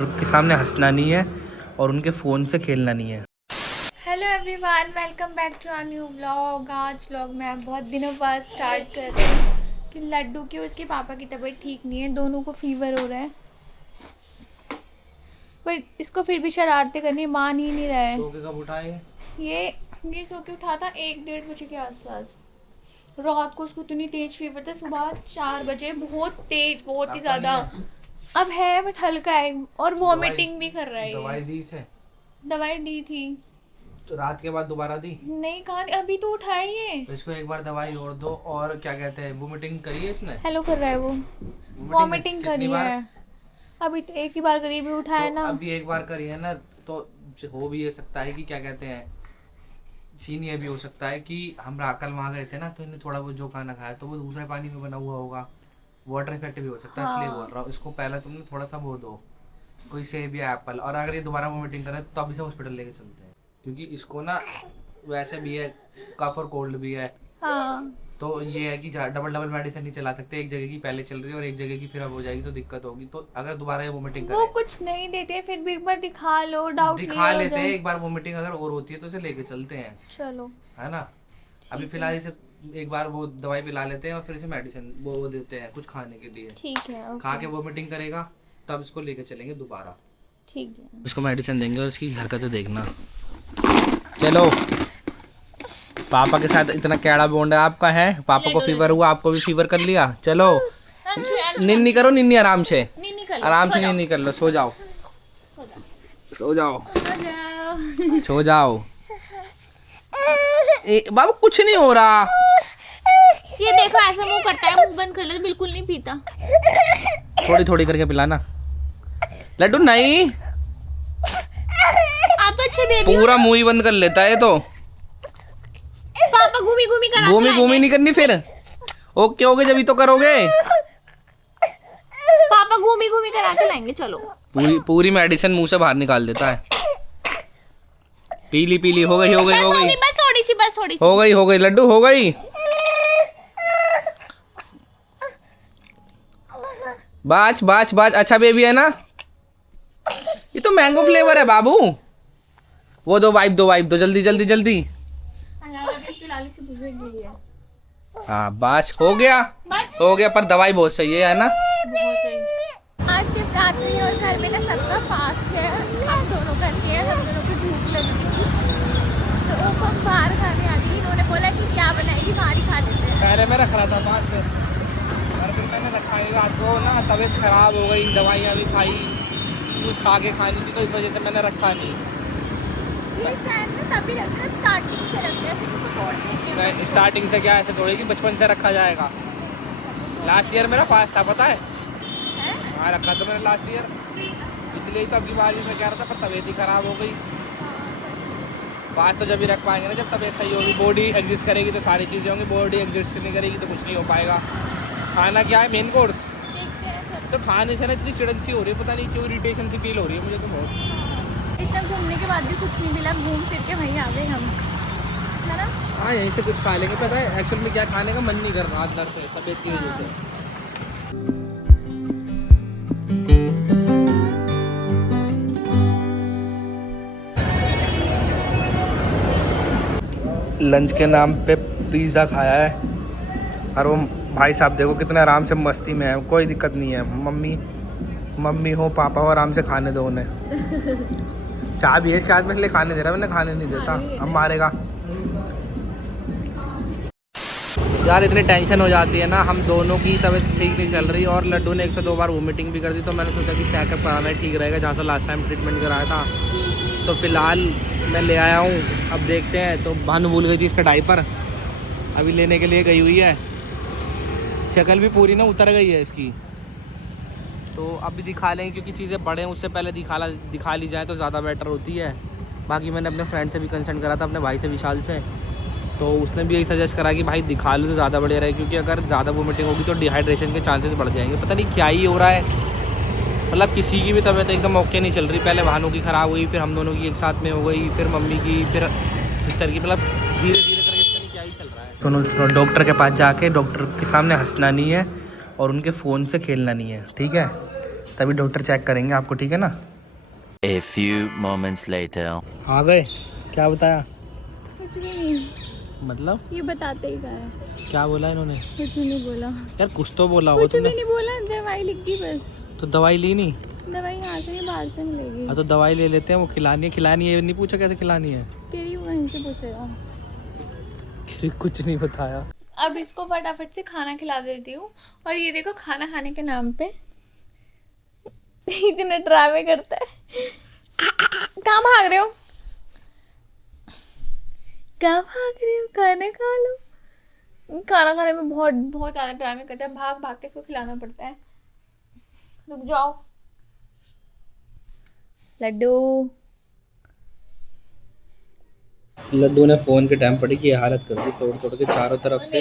उनके सामने हंसना नहीं है और उनके फ़ोन से खेलना नहीं है। Hello everyone, welcome back to our new vlog. आज व्लॉग मैं बहुत दिनों बाद स्टार्ट कर रही हूँ कि लड्डू की उसके पापा की तबीयत ठीक नहीं है, दोनों को फीवर हो रहा है, पर इसको फिर भी शरारतें करनी मान ही नहीं रहा है। सो के कब उठाए? ये सो के उठा था 1-1:30 बजे के आसपास। रात को उसको इतनी तेज फीवर था, सुबह 4 बजे बहुत तेज, बहुत ही ज़्यादा। अब है बट हल्का है और वॉमिटिंग भी कर रहा है। दवाई दी से? दवाई दी थी तो रात के बाद दोबारा दी? नहीं, कहा अभी तो उठाई है। तो इसको एक बार दवाई और दो। और क्या कहते हैं, वोमिटिंग करी है इसने? हेलो कर रहा है वो, वॉमिटिंग करी है। अभी तो एक ही बार करी, भी उठाया तो ना। अभी एक बार करी है ना, तो हो भी ये सकता है कि क्या कहते हैं, चीन ये भी हो सकता है कि हम कल वहाँ गए थे ना, तो इन्हें थोड़ा बहुत जो खाना खाया तो वो दूसरे पानी में बना हुआ होगा, वाटर इफेक्ट भी हो सकता है। इसलिए बोल रहा हूँ, इसको पहले तुमने थोड़ा सा वो दो, कोई सेब या एप्पल। और अगर ये दोबारा वोमिटिंग करे तो अभी से हॉस्पिटल लेके चलते हैं, क्योंकि इसको ना वैसे भी है, कफ और कोल्ड भी है। हाँ, तो ये है कि डबल मेडिसिन नहीं चला सकते, एक जगह की पहले चल रही है और एक जगह की फिर अब हो जाएगी तो दिक्कत होगी। तो अगर दोबारा ये वोमिटिंग करे, वो कुछ नहीं देते, फिर भी एक बार दिखा लो, डाउट दिखा लेते हैं एक बार। वोमिटिंग अगर और होती है तो इसे लेके चलते हैं, चलो है ना। अभी फिलहाल इसे एक बार वो दवाई पिला लेते हैं और फिर इसे मेडिसिन वो देते हैं कुछ खाने के लिए। ठीक है, खा के वोमिटिंग करेगा तब इसको लेके चलेंगे दोबारा। ठीक है। इसको मेडिसिन देंगे और इसकी हरकतें देखना। चलो, पापा के साथ इतना कैड़ा बॉन्ड है आपका, है पापा को फीवर हुआ, आपको भी फीवर कर लिया। चलो निन्नी करो, निन्नी आराम से, आराम से निन्नी कर लो। सो जाओ, सो जाओ, सो जाओ। बाबू कुछ नहीं हो रहा। ये देखो ऐसा मुंह करता है, मुंह बंद कर ले, बिल्कुल नहीं पीता। थोड़ी थोड़ी करके पिलाना। लड्डू नहीं, आप तो अच्छे बेबी पूरा मुंह ही बंद कर लेता है तो। पापा घूमी घूमी करा, घूमी घूमी नहीं करनी फिर। ओके ओके, जब तो करोगे। पापा घूमी घूमी करा के लाएंगे। चलो, पूरी मेडिसिन मुंह से बाहर निकाल देता है। पीली पीली हो गई, हो गई, हो गई, बस थोड़ी सी, बस थोड़ी सी, हो गई, हो गई लड्डू, हो गई। बाच बाच बाच, अच्छा बेबी है ना। ये तो मैंगो फ्लेवर है बाबू। वो दो, वाइप दो, वाइप दो, जल्दी जल्दी जल्दी। हाँ बस हो गया, हो गया। पर दवाई बहुत सही है ना। बहुत सही। आज शिवरात्रि है और घर में ना सबका फास्ट है, हम दोनों का नहीं है। हम दोनों को भूख लगी थी तो वो हम बाहर खाने आ गई। इन्होंने बोला कि क्या बनाएगी, बाहर ही खा लेते हैं। पहले मैं रख रहा था फास्ट, और फिर मैंने रखा है। रात को ना तबीयत खराब हो गई, दवाइयाँ भी खाई, कुछ खा के खानी थी, तो इस वजह से मैंने रखा नहीं। ये शायद से तभी रखते हैं, स्टार्टिंग से रखते हैं, फिर इसको तोड़ देंगे। स्टार्टिंग से क्या ऐसे थोड़ी कि बचपन से रखा जाएगा। लास्ट ईयर मेरा फास्ट था, पता है। हाँ रखा तो मैंने लास्ट ईयर, इसलिए ही तो अगली बार भी मैं कह रहा था, पर तबीयत ही खराब हो गई। फास्ट तो जब भी रख पाएंगे ना, जब तबीयत सही होगी, बॉडी एग्जिस्ट करेगी तो सारी चीज़ें होंगी। बॉडी एग्जिस्ट नहीं करेगी तो कुछ नहीं हो पाएगा। खाना क्या है, मेन कोर्स। तो खाने से ना इतनी चिड़न सी हो रही है, पता नहीं क्यों, इरिटेशन सी फील हो रही है मुझे तो बहुत। इतना घूमने के बाद भी कुछ नहीं मिला, घूम फिर के वहीं आ गए हम, है ना। हाँ यहीं से कुछ खा लेंगे। पता है एक्चुअल में क्या, खाने का मन नहीं कर रहा अंदर से, तबीयत की वजह से। लंच के नाम पे पिज़्ज़ा खाया है और वो भाई साहब देखो कितने आराम से मस्ती में है, कोई दिक्कत नहीं है। मम्मी हो पापा हो, आराम से खाने दो उन्हें। चाय भी है शायद में, इसलिए खाने दे रहा, मैंने खाने नहीं देता, अब मारेगा यार। इतनी टेंशन हो जाती है ना, हम दोनों की तबीयत ठीक नहीं चल रही और लड्डू ने 102 बार वोमिटिंग भी कर दी। तो मैंने सोचा कि चेकअप कराना ठीक रहेगा, जहाँ से लास्ट टाइम ट्रीटमेंट कराया था। तो फिलहाल मैं ले आया हूँ, अब देखते हैं। तो भानु भूल गई थी इसका डायपर, अभी लेने के लिए गई हुई है। शक्ल भी पूरी ना उतर गई है इसकी, तो अभी दिखा लेंगे, क्योंकि चीज़ें बड़े हैं, उससे पहले दिखा ली जाए तो ज़्यादा बेटर होती है। बाकी मैंने अपने फ्रेंड से भी कंसल्ट करा था, अपने भाई से, विशाल से, तो उसने भी यही सजेस्ट करा कि भाई दिखा लो तो ज़्यादा बढ़िया रहे, क्योंकि अगर ज़्यादा वोमिटिंग होगी तो डिहाइड्रेशन के चांसेस बढ़ जाएंगे। पता नहीं क्या ही हो रहा है, मतलब किसी की भी तबीयत एकदम ओके नहीं चल रही। पहले भानु की ख़राब हुई, फिर हम दोनों की एक साथ में हो गई, फिर मम्मी की, फिर सिस्टर की, मतलब धीरे धीरे करके पता नहीं क्या ही चल रहा है। सुनो, डॉक्टर के पास जाके डॉक्टर के सामने हंसना नहीं है और उनके फ़ोन से खेलना नहीं है, ठीक है? तभी डॉक्टर चेक करेंगे आपको, ठीक है ना? A few moments later. आ गए? क्या बताया? कुछ भी नहीं, मतलब ये बताते ही गए। क्या बोला इन्होंने? कुछ भी नहीं बोला, यार कुछ तो बोला होगा कुछ भी तुमने। नहीं बोला, दवाई लिख दी बस। तो दवाई ली नहीं? दवाई यहाँ से नहीं, बाहर से मिलेगी। हाँ तो दवाई ले लेते हैं, वो खिलानी है, ये नहीं पूछा कैसे खिलानी है? तेरी वहीं से पूछेगा। कुछ नहीं बताया। अब इसको फटाफट से खाना खिला देती हूँ। और ये देखो खाना खाने के नाम पे इतने ड्रामे करता है। कहाँ भाग रहे हो? कहाँ भाग रहे हो? खाना खा लो। खाना खाने में बहुत बहुत ज़्यादा ड्रामे करता है, भाग भाग के इसको खिलाना पड़ता है। रुक जाओ लड्डू। लड्डू ने फ़ोन के टाइम पड़ी की हालत कर दी, तोड़ तोड़ के चारों तरफ से।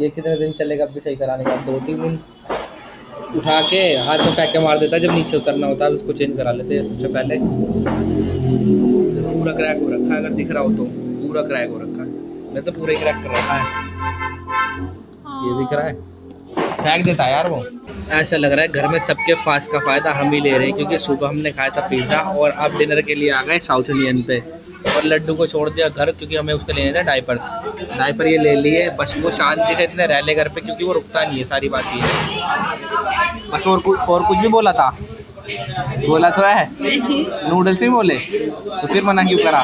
ये कितने दिन चलेगा अब भी सही कराने का? 2-3 दिन। उठा के हाथ में फेंक के मार देता है जब नीचे उतरना होता है। इसको चेंज करा लेते हैं सबसे पहले। पूरा क्रैक हो रखा है, अगर दिख रहा हो तो पूरा क्रैक हो रखा है। मैं तो पूरा ही क्रैक कर रखा है। ये दिख रहा है, फेंक देता है यार वो। ऐसा लग रहा है घर में सबके फास्ट का फ़ायदा हम ही ले रहे हैं, क्योंकि सुबह हमने खाया था पिज़्ज़ा और अब डिनर के लिए आ गए साउथ इंडियन पे। और लड्डू को छोड़ दिया घर, क्योंकि हमें उसके लेने थे डायपर ये ले लिए। बस वो शांति से इतने रह ले घर पे, क्योंकि वो रुकता नहीं है, सारी बात ये है। बस और कुछ भी बोला था? बोला तो है, नूडल्स ही बोले तो फिर मना क्यों करा?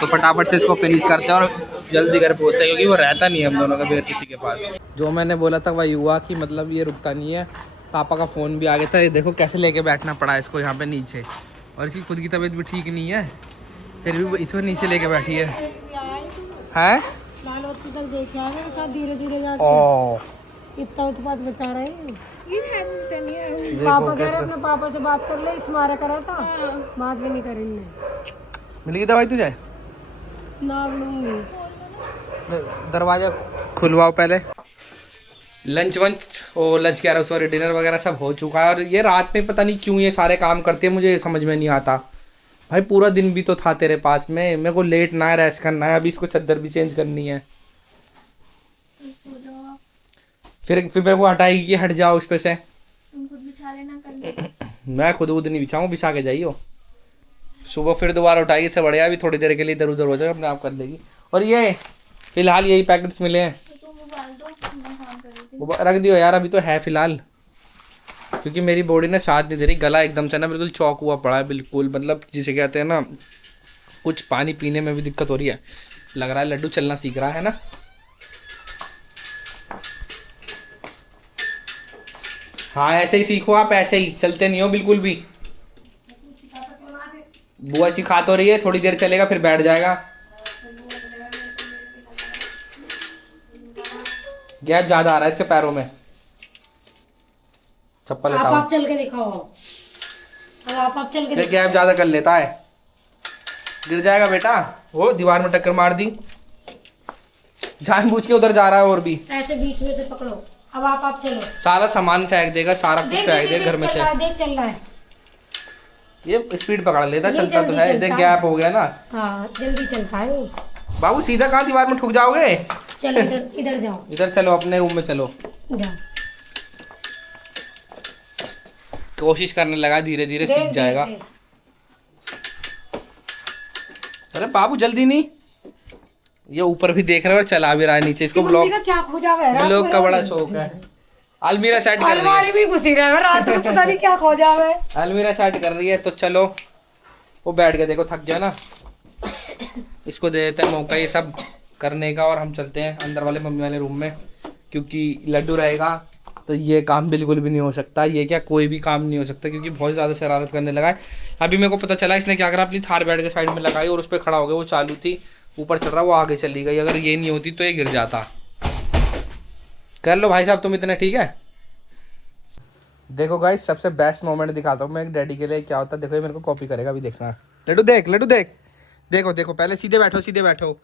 तो फटाफट से इसको फिनिश करते हैं और जल्दी घर पहुँचते हैं, क्योंकि वो रहता नहीं है हम दोनों का भी किसी के पास। जो मैंने बोला था वही हुआ कि मतलब ये रुकता नहीं है। पापा का फ़ोन भी आ गया था, ये देखो कैसे लेके बैठना पड़ा इसको यहाँ पे नीचे। और इसकी खुद की तबीयत भी ठीक नहीं है, फिर भी इसको नीचे लेके बैठी है। हैं? लाल हॉस्पिटल देखे आ गए साथ धीरे धीरे जाके। ओह इतना उत्पात बचा रहे हैं। देखो पापा कह रहे कैसे अपने पापा से बात कर ले, इस मारा करा था, बात भी नहीं करी इनने। मिल गई दवाई तुझे? ना लूंगी। दरवाजा खुलवाओ पहले। लंच कह रहा हूँ, सॉरी, डिनर वगैरह सब हो चुका है। और ये रात में पता नहीं क्यों ये सारे काम करते हैं, मुझे ये समझ में नहीं आता। भाई पूरा दिन भी तो था तेरे पास में, मेरे को लेट ना है, रेस्ट करना है। अभी इसको चादर भी चेंज करनी है। फिर मेरे को हटाएगी कि हट जाओ इस पे से। खुद बिछा लेना कल। मैं खुद नहीं बिछाऊँ, बिछा के जाइयो। सुबह फिर दोबारा उठाएगी, इससे बढ़िया अभी थोड़ी देर के लिए इधर उधर हो जाए, अपने आप कर देगी। और ये फिलहाल यही पैकेट्स मिले हैं, वो रख दियो यार, अभी तो है फिलहाल। क्योंकि मेरी बॉडी ने साथ नहीं दे रही, गला एकदम से ना बिल्कुल चौक हुआ पड़ा है, बिल्कुल मतलब जिसे कहते हैं ना, कुछ पानी पीने में भी दिक्कत हो रही है। लग रहा है लड्डू चलना सीख रहा है ना। हाँ ऐसे ही सीखो आप, ऐसे ही चलते नहीं हो बिल्कुल भी। बुआ सिखा तो रही है, थोड़ी देर चलेगा फिर बैठ जाएगा। गैप ज्यादा आ रहा है इसके पैरों में। चप्पल हटाओ। आप चल के दिखाओ। अब आप चल के गैप ज्यादा कर लेता है, गिर जाएगा बेटा। वो दीवार में टक्कर मार दी, जानबूझ के उधर जा रहा है। और भी ऐसे बीच में से पकड़ो। अब आप चलो। सारा सामान फेंक देगा, सारा कुछ फेंक देगा घर में से। देख चल रहा है, ये स्पीड पकड़ लेता, ये चलता तो जल्दी है। चलता देख है। गैप हो गया ना। हाँ जल्दी चलता है वो। बाबू सीधा कहाँ दीवार में ठुक जाओगे? चलो इधर जाओ। इधर चलो, अपने रूम में चलो। जाओ। कोशिश करने लगा, धीरे धीरे सीख जाएगा। अरे बाबू जल्दी नहीं, ये ऊपर भी देख रहा है और चला भी रहा है नीचे। इसको ब्लॉग क्या खो जावे ब्लॉग का बड़ा शौक है। अलमीरा सेट कर रही है, अलमारी भी घुसी रहे रात में, पता नहीं क्या खो जावे। अलमीरा सेट कर रही है। तो चलो, वो बैठ के देखो थक गया ना, इसको दे देते हैं मौका ये सब करने का। और हम चलते हैं अंदर वाले मम्मी वाले रूम में, क्योंकि लड्डू रहेगा तो ये काम बिल्कुल भी नहीं हो सकता। ये क्या, कोई भी काम नहीं हो सकता, क्योंकि बहुत ज़्यादा शरारत करने लगा है। अभी मेरे को पता चला इसने क्या करा, अपनी थार बैठ के साइड में लगाई और उस पर खड़ा हो गया। वो चालू थी, ऊपर चढ़ रहा, वो आगे चली गई। अगर ये नहीं होती तो ये गिर जाता। कर लो भाई साहब तुम इतने, ठीक है। देखो गाइस, सबसे बेस्ट मोमेंट दिखाता हूँ मैं एक डैडी के लिए क्या होता है। देखो ये मेरे को कॉपी करेगा, अभी देखना। लड्डू देख, लड्डू देख, देखो देखो, पहले सीधे बैठो, सीधे बैठो।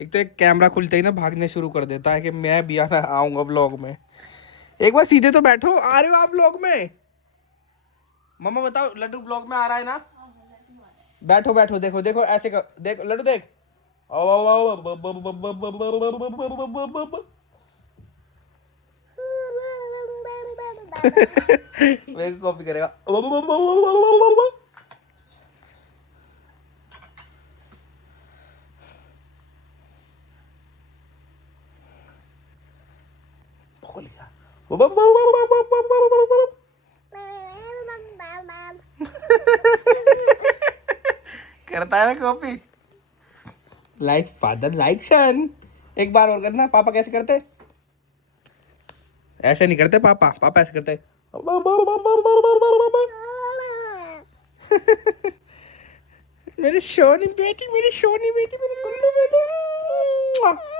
एक तो एक कैमरा खुलते ही ना भागने शुरू कर देता है कि मैं भी आऊँगा ब्लॉग में। एक बार सीधे तो बैठो। आ रहे हो आप ब्लॉग में? मम्मा बताओ, लड्डू ब्लॉग में आ रहा है ना? बैठो बैठो, देखो देखो ऐसे कर, देखो लड्डू देख, मेरे को कॉपी करेगा। खोल गया। करता है ना कॉपी। लाइक फादर लाइक सन। एक बार और करना। पापा कैसे करते? ऐसे नहीं करते पापा, पापा ऐसे करते। मेरी सोनी बेटी, मेरी सोनी बेटी, मेरी गुल्लू बेटी।